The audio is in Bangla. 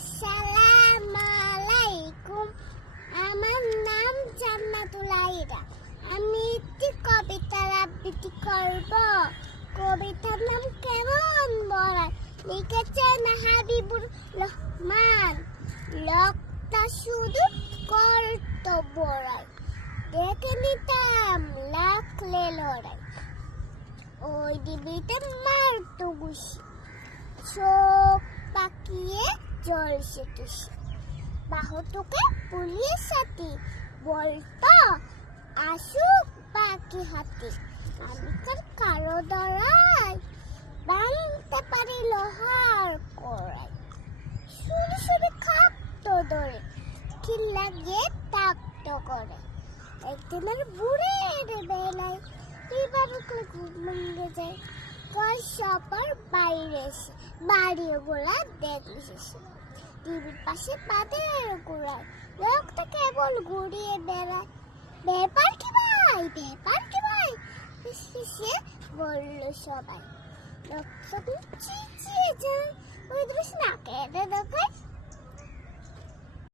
আসসালামু আলাইকুম। আমার নাম জান্নাতুল আইরা। আমি একটি কবিতার আবৃত্তি করব। কবিতার নাম কেমন বড়াই, লিখেছেন হাবিবুর রহমান। লোকটা শুধু কর্তব্য বড়াই, দেখে নিতাম লাখলে লড়াই। ওই ডিবিতে মারতো ঘুষি, চোখ তাকিয়ে জ্বলছে তুষি। বাহুটুকে পুলিশ সাথী বলতো আসুক বাকি হাতি। আমি কারো দরাই বানতে পারি লোহার কড়াই। সুরি সুরি খাপতো ধরে কি লাগে তাকতো করে। একদিনের বুড়ের বেলায় এবার ঘুম ভেঙে যায়। সবার বাইরে এসে বাড়ি গোলা দেখে শেষে টিভির পাশে পাদের গোড়ায় লোকটা কেবল ঘুরিয়ে বেড়ায়। ব্যাপার কি ভাই, ব্যাপার কি ভাই, ফিসফিসিয়ে বলল সবাই। লোকটা চেঁচিয়ে যায়, ওই দৃশ্য না কেটে দেখায়।